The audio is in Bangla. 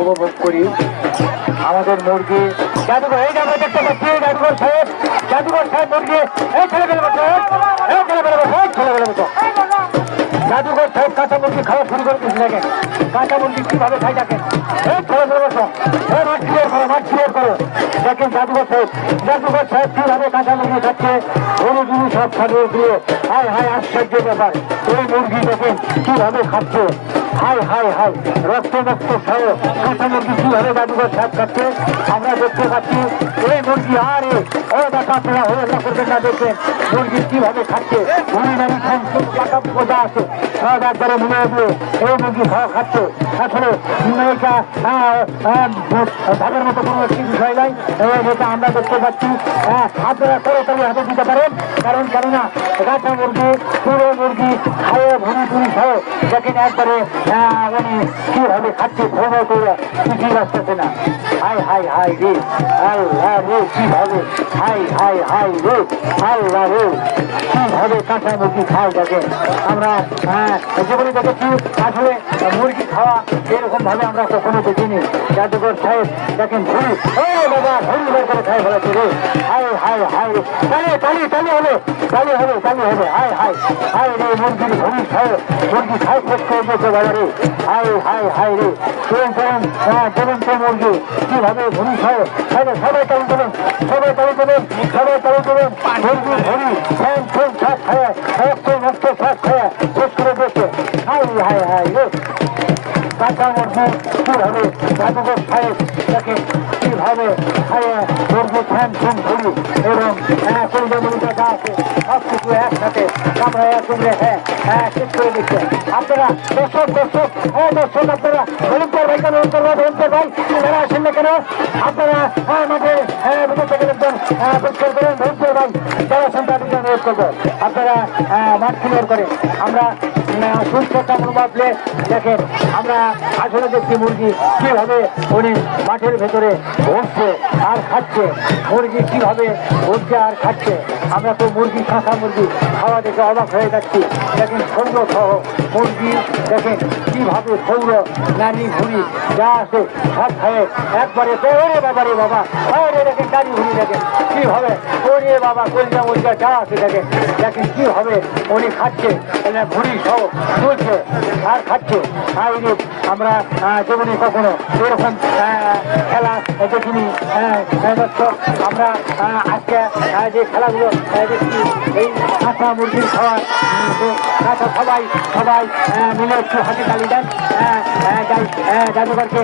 উপভোগ করি। আমাদের মুরগি জাদুঘর, এই যে আমরা দেখতে পাচ্ছি জাদুঘর সাহেব, জাদুঘর সাহেব মুরগি, এই ছেলে ফেলে বসো, এই ছেলে ফেলে বসো, ছেলে ফেলে বসো। জাদুঘর সাহেব কাঁচা মুরগি খাওয়া শুরু করে দিয়েছে। দেখেন কাঁচা মুরগি কিভাবে খাই দেখেন, এই ছেলে ফেলে বসো, এই মাঠ ক্লিয়ার করো, মাঠ ক্লিয়ার করো। দেখেন জাদুঘর সাহেব, জাদুঘর সাহেব কিভাবে কাঁচা মুরগি খাচ্ছে, গরু গরু সব সাজিয়ে দিয়ে। হাই হাই আশ্চর্য ব্যাপার, এই মুরগি দেখেন কিভাবে খাচ্ছে। হাই হাই হাই রক্ত রক্ত সহ কাঁচা মুরগি কিভাবে জাদুঘর সাহেব খাচ্ছে আমরা দেখতে পাচ্ছি। এই মুরগি আরে ও দেখা আপনারা হয়ে করবেন না, দেখবেন মুরগি কিভাবে খাচ্ছে। মুরগি পাকা পোজা আছে সব একবারে মনে হবে এই মুরগি খাওয়া খাচ্ছে। আসলে এটা ভাবের মতো কোনো একটি বিষয় নাই, এটা আমরা দেখতে পাচ্ছি। আপনারা তাড়াতাড়ি হাতে দিতে পারেন, কারণ কেননা কাঁচা মুরগি পুরো মুরগি খাওয়া ভুড়ি টুড়ি সহ দেখেন একবারে উনি কিভাবে খাচ্ছে ভ্রমণ করে কিছুই আসতেছে না। হাই হাই হাই রে আল্লাহ রে, কিভাবে হাই হাই হাই রে আল্লাহ রে, কিভাবে কাঁচা মুরগি খায় দেখেন। আমরা জীবনে দেখেছি আসলে মুরগি খাওয়া এরকম ভাবে আমরা কখনো দেখিনি। জাদুঘর সাহেব দেখেন ভুড়ি, ও বাবা ভুড়ি বের করে খাই ফেলাচ্ছে রে। হাই হাই হাই রে, তালি তালি তালি হবে, তালি হবে, তালি হবে। হাই হাই হাই রে, মুরগির ভুড়ি খায়, মুরগি খাই শেষ করে দিয়েছে বাবা রে। হাই হাই হাই রে, জ্বলন্ত মুরগি কিভাবে ভুড়ি খায়। সবাই তালি দেবেন, সবাই তালি দেবেন, সবাই তালি দেবেন। মুরগির ভুড়ি ফ্যান ফ্যান সব খায়, রক্ত রক্ত সব খায় শেষ করে দিয়েছে। হাই হাই হাই রে, কাঁচা মুরগি কিভাবে জাদুঘর সাহেব দেখেন কিভাবে খায় মুরগি ফ্যান ফ্যান ভুড়ি এবং কলজা মুরগি যা আছে সব কিছু একসাথে আমরা একসঙ্গে শেষ করে দিচ্ছে। আপনারা দর্শক দর্শক দর্শক আপনারা ভলন্টিয়ার ভাই কেন ভলন্টিয়ার ভাই যারা আসেন না কেন আপনারা আমাদের বিপদ থেকে একজন পরিষ্কার করেন। ভলন্টিয়ার ভাই যারা আসেন তাদেরকে অনুরোধ করবো আপনারা মাঠ ক্লিয়ার করেন। আমরা সুস্থতা মনোভাবলে দেখেন আমরা আসলে দেখছি মুরগি কিভাবে উনি মাঠের ভেতরে বসছে আর খাচ্ছে, মুরগি কিভাবে বসছে আর খাচ্ছে। আমরা তো মুরগি কাঁচা মুরগি খাওয়া দেখে অবাক হয়ে যাচ্ছি। দেখেন সৌর সহ মুরগি দেখেন কিভাবে সৌর নানি ভুড়ি যা আছে সব খায় একবারে ওরে বাবা রে বাবা, ওরে দেখেন নানি ভুড়ি দেখেন কিভাবে ওরে বাবা কলজা মুরগা যা আছে দেখেন, দেখেন কিভাবে উনি খাচ্ছে ভুড়ি সহ চলছে আর খাচ্ছে। আমরা জীবনে কখনো এরকম খেলা দেখিনি। আমরা আজকে যে খেলাগুলো দেখছি এই কাঁচা মুরগির খাওয়ার কাঁচা সবাই সবাই মিলে একটু হাতে তালি দেন জাদুঘরকে।